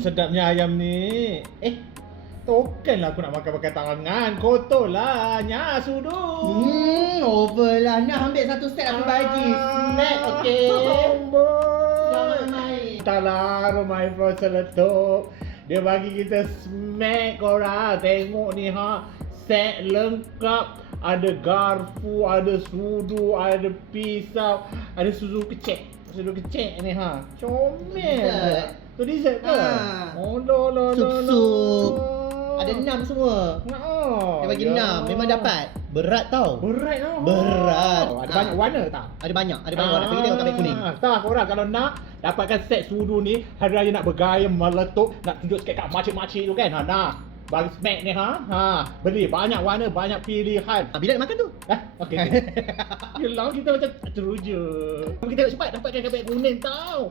Sedapnya ayam ni. Tokenlah aku nak makan pakai tangan. Kotor lah. Nya sudu. Over lah. Nak ambil satu set aku bagi. Snack, okey. Selamat main. Entahlah Rumah Ifron Seletup. Dia bagi kita snack korang. Tengok ni set lengkap. Ada garpu, ada sudu, ada pisau, ada susu kecek. Susu kecek ni comel. Tu dessert ke? Oh la. Sup-sup. Ada 6 semua. Dia bagi 6. Memang dapat. Berat tau. Berat tau. Berat. Ada banyak warna tak? Ada banyak warna. Pergi tengok tablet kuning. Tak korang kalau nak dapatkan set sudu ni, hari raya nak bergaya meletup, nak tunjuk sikit kat makcik-makcik tu kan. Nah. Bagi snack ni beli banyak warna, banyak pilihan. Bila nak makan tu? Okey. Yelah kita macam teruja. Kita cepat dapatkan tablet kuning tau.